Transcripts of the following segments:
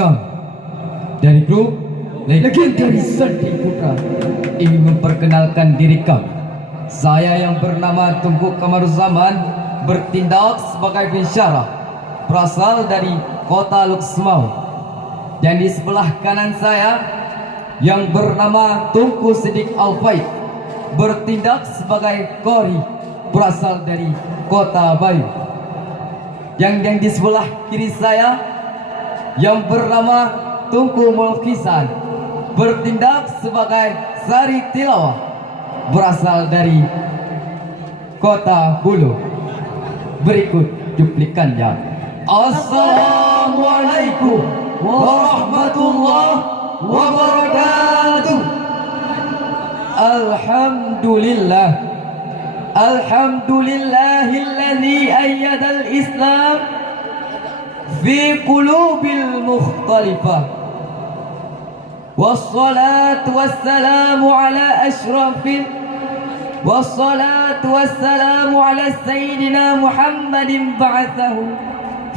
Kami dari grup Legendary Sandi Putra ingin memperkenalkan diri kami. Saya yang bernama Tunku Kamaruzaman bertindak sebagai pensyarah, berasal dari kota Luxmau. Dan di sebelah kanan saya yang bernama Tunku Siddiq Al-Faid bertindak sebagai kori, berasal dari kota Bayu. Yang di sebelah kiri saya yang bernama Tunku Mulkisan bertindak sebagai sari tilawah, berasal dari kota Hulu. Berikut cuplikannya. Assalamualaikum warahmatullahi wabarakatuh. Alhamdulillahilladzi ayyadal Islam fi qulubil mukhtalifah. Wassalatu wassalamu ala asyrafil Wassalatu wassalamu ala sayyidina Muhammadin ba'athahu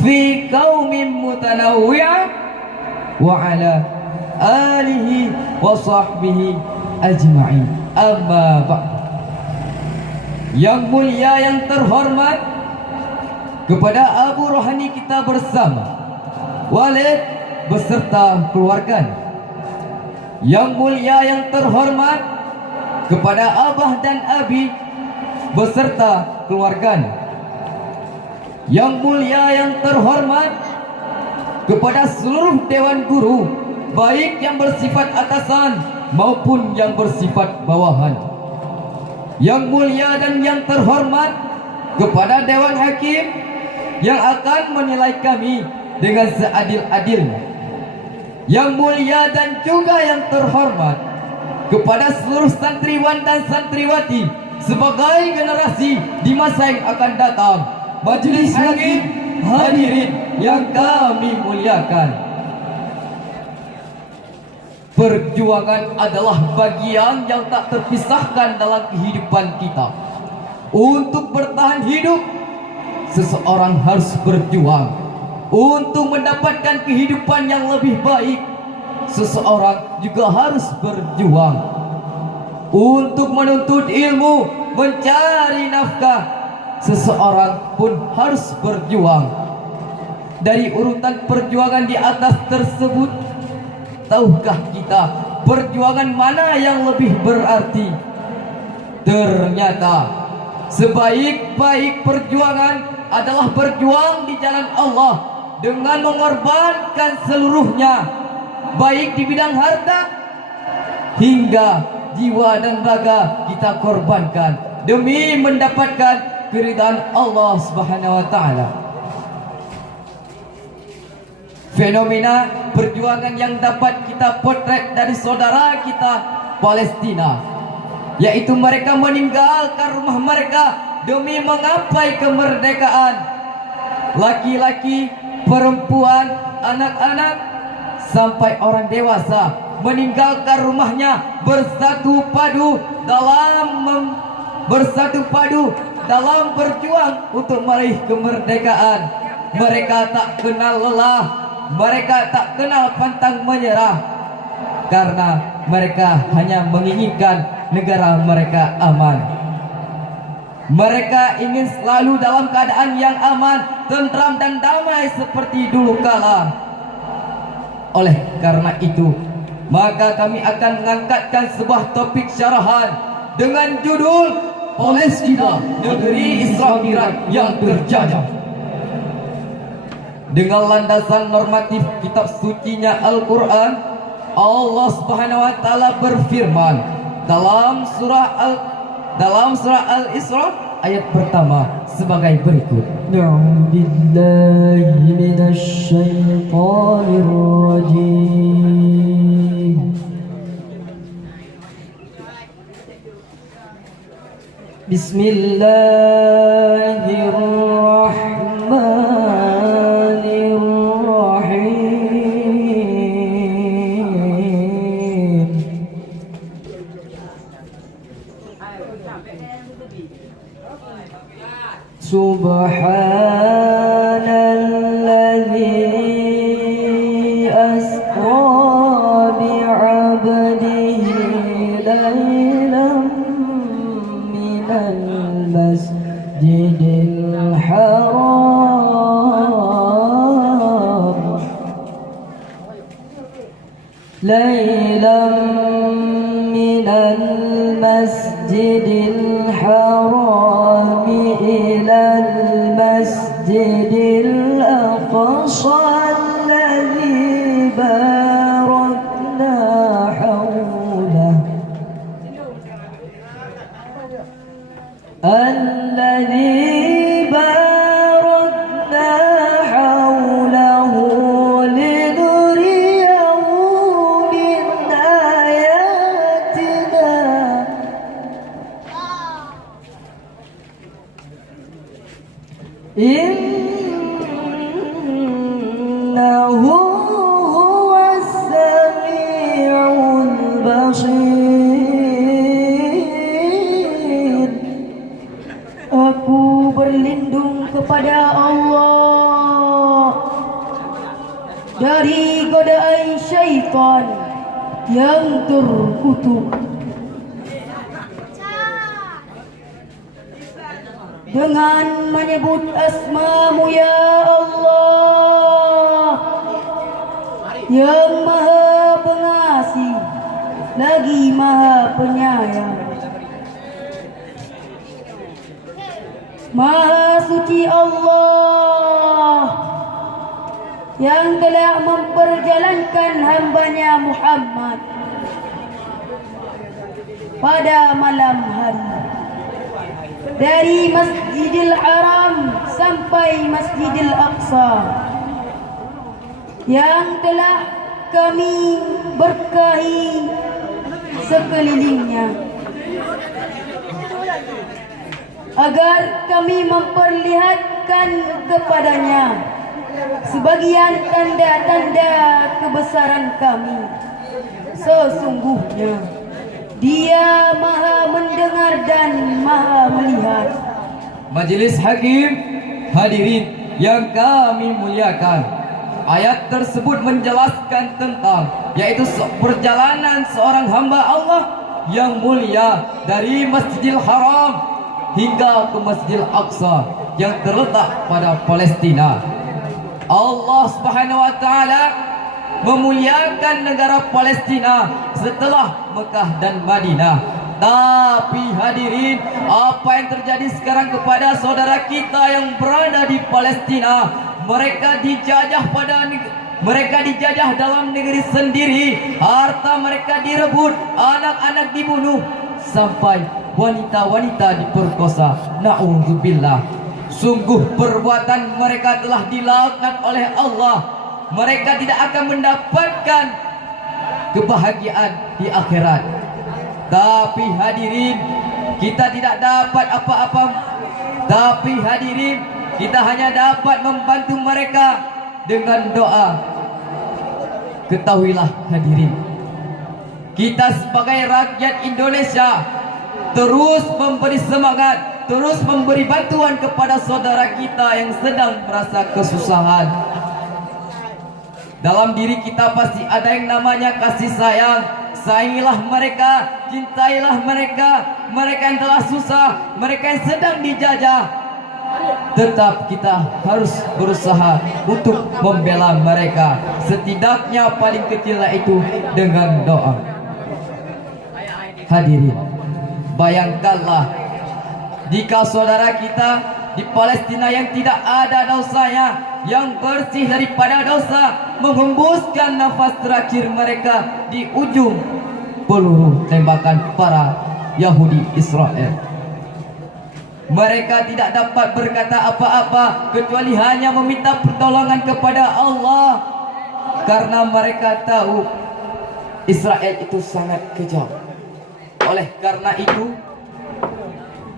fi qaumin mutanawwi'ah wa ala alihi wa sahbihi ajma'in. Amma ba'd. Yang mulia, yang terhormat, kepada Abu Rohani kita bersama, Walid beserta keluarganya. Yang mulia, yang terhormat, kepada Abah dan Abi beserta keluarganya. Yang mulia, yang terhormat, kepada seluruh dewan guru, baik yang bersifat atasan maupun yang bersifat bawahan. Yang mulia dan yang terhormat, kepada dewan hakim yang akan menilai kami dengan seadil-adilnya. Yang mulia dan juga yang terhormat, kepada seluruh santriwan dan santriwati sebagai generasi di masa yang akan datang. Majelis hakim, hadirin yang kami muliakan. Perjuangan adalah bagian yang tak terpisahkan dalam kehidupan kita. Untuk bertahan hidup, seseorang harus berjuang. Untuk mendapatkan kehidupan yang lebih baik, seseorang juga harus berjuang. Untuk menuntut ilmu, mencari nafkah, seseorang pun harus berjuang. Dari urutan perjuangan di atas tersebut, tahukah kita perjuangan mana yang lebih berarti? Ternyata sebaik-baik perjuangan adalah berjuang di jalan Allah dengan mengorbankan seluruhnya, baik di bidang harta hingga jiwa dan raga kita korbankan demi mendapatkan keridhaan Allah Subhanahu wa taala. Fenomena perjuangan yang dapat kita potret dari saudara kita Palestina, yaitu mereka meninggalkan rumah mereka demi menggapai kemerdekaan. Laki-laki, perempuan, anak-anak, sampai orang dewasa meninggalkan rumahnya bersatu padu dalam berjuang untuk meraih kemerdekaan. Mereka tak kenal lelah, mereka tak kenal pantang menyerah, karena mereka hanya menginginkan negara mereka aman. Mereka ingin selalu dalam keadaan yang aman, tentram dan damai seperti dulu kala. Oleh karena itu, maka kami akan mengangkatkan sebuah topik syarahan dengan judul Palestina, negeri Isra Mi'raj yang terjajah. Dengan landasan normatif kitab sucinya Al-Quran, Allah Subhanahu wa taala berfirman dalam surah Al-Isra ayat pertama sebagai berikut. A'udzubillahi minasyaitonir rajim. Bismillahirrahmanirrahim. Subhanalladzi الحرام ليلا من المسجد الحرام إلى المسجد الأقصى الذي باركنا حوله لنريه من آياتنا إنه هو السميع البصير. Aku berlindung kepada Allah dari godaan syaitan yang terkutuk. Dengan menyebut asma-Mu ya Allah yang Maha Pengasih lagi Maha Penyayang. Maha suci Allah yang telah memperjalankan hamba-Nya Muhammad pada malam hari dari Masjidil Haram sampai Masjidil Aqsa yang telah kami berkahi sekelilingnya, agar kami memperlihatkan kepadanya sebagian tanda-tanda kebesaran kami. Sesungguhnya Dia Maha mendengar dan Maha melihat. Majelis Hakim, hadirin yang kami muliakan, ayat tersebut menjelaskan tentang yaitu perjalanan seorang hamba Allah yang mulia dari Masjidil Haram hingga ke Masjidil Aqsa yang terletak pada Palestina. Allah Subhanahu wa taala memuliakan negara Palestina setelah Mekah dan Madinah. Tapi hadirin, apa yang terjadi sekarang kepada saudara kita yang berada di Palestina? Mereka dijajah dalam negeri sendiri, harta mereka direbut, anak-anak dibunuh, sampai wanita-wanita diperkosa. Na'udzubillah. Sungguh perbuatan mereka telah dilaknat oleh Allah. Mereka tidak akan mendapatkan kebahagiaan di akhirat. Tapi hadirin, kita tidak dapat apa-apa. Tapi hadirin, kita hanya dapat membantu mereka dengan doa. Ketahuilah hadirin, kita sebagai rakyat Indonesia terus memberi semangat, terus memberi bantuan kepada saudara kita yang sedang merasa kesusahan. Dalam diri kita pasti ada yang namanya kasih sayang. Sayangilah mereka, cintailah mereka, mereka yang telah susah, mereka yang sedang dijajah. Tetap kita harus berusaha untuk membela mereka, setidaknya paling kecillah itu dengan doa. Hadirin, bayangkanlah jika saudara kita di Palestina yang tidak ada dosanya, yang bersih daripada dosa, menghembuskan nafas terakhir mereka di ujung peluru tembakan para Yahudi Israel. Mereka tidak dapat berkata apa-apa kecuali hanya meminta pertolongan kepada Allah, karena mereka tahu Israel itu sangat kejam. Oleh karena itu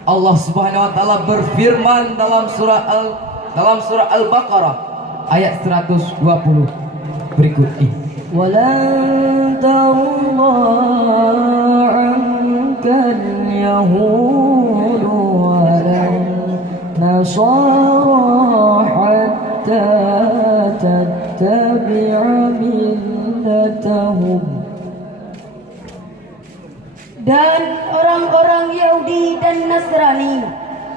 Allah Subhanahu wa taala berfirman dalam surah Al-Baqarah ayat 120 berikut ini. Walan tarallahu 'ankal yahudu walan nasara hatta tattabi'a millatahum. Dan orang-orang Yahudi dan Nasrani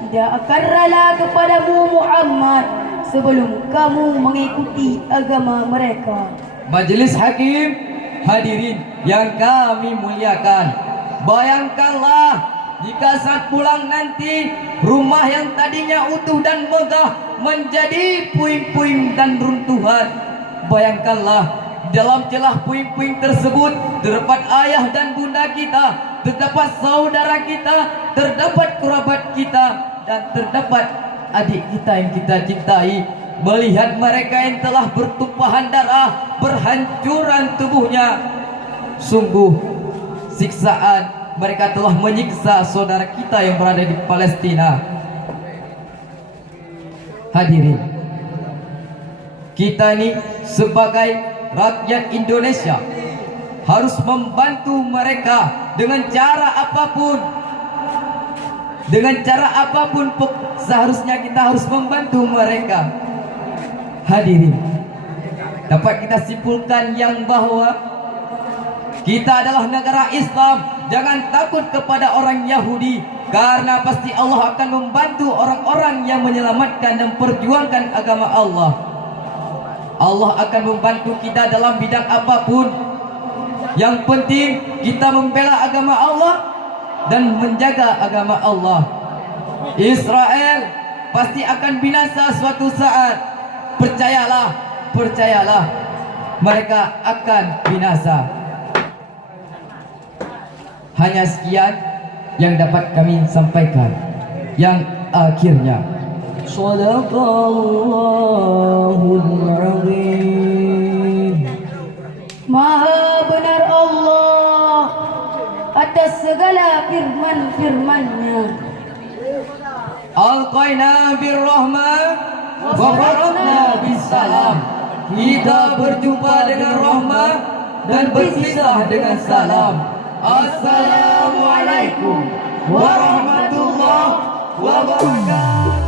tidak akan rela kepadamu Muhammad sebelum kamu mengikuti agama mereka. Majelis hakim, hadirin yang kami muliakan, bayangkanlah jika saat pulang nanti rumah yang tadinya utuh dan megah menjadi puing-puing dan runtuhan. Bayangkanlah dalam celah puing-puing tersebut terdapat ayah dan bunda kita, terdapat saudara kita, terdapat kerabat kita, dan terdapat adik kita yang kita cintai. Melihat mereka yang telah bertumpahan darah, berhancuran tubuhnya, sungguh siksaan. Mereka telah menyiksa saudara kita yang berada di Palestina. Hadirin, kita ini sebagai rakyat Indonesia harus membantu mereka dengan cara apapun. Dengan cara apapun seharusnya kita harus membantu mereka. Hadirin, dapat kita simpulkan yang bahwa kita adalah negara Islam. Jangan takut kepada orang Yahudi, karena pasti Allah akan membantu orang-orang yang menyelamatkan dan perjuangkan agama Allah. Allah akan membantu kita dalam bidang apapun. Yang penting kita membela agama Allah dan menjaga agama Allah. Israel pasti akan binasa suatu saat. Percayalah, percayalah, mereka akan binasa. Hanya sekian yang dapat kami sampaikan. Yang akhirnya, Shadaqallahul Azim. Maha benar Allah atas segala firman-firman-Nya. Alqaina birrahmah wa faraqna bisalam. Kita berjumpa dengan rahmah dan berpisah dengan salam. Assalamualaikum warahmatullahi wabarakatuh.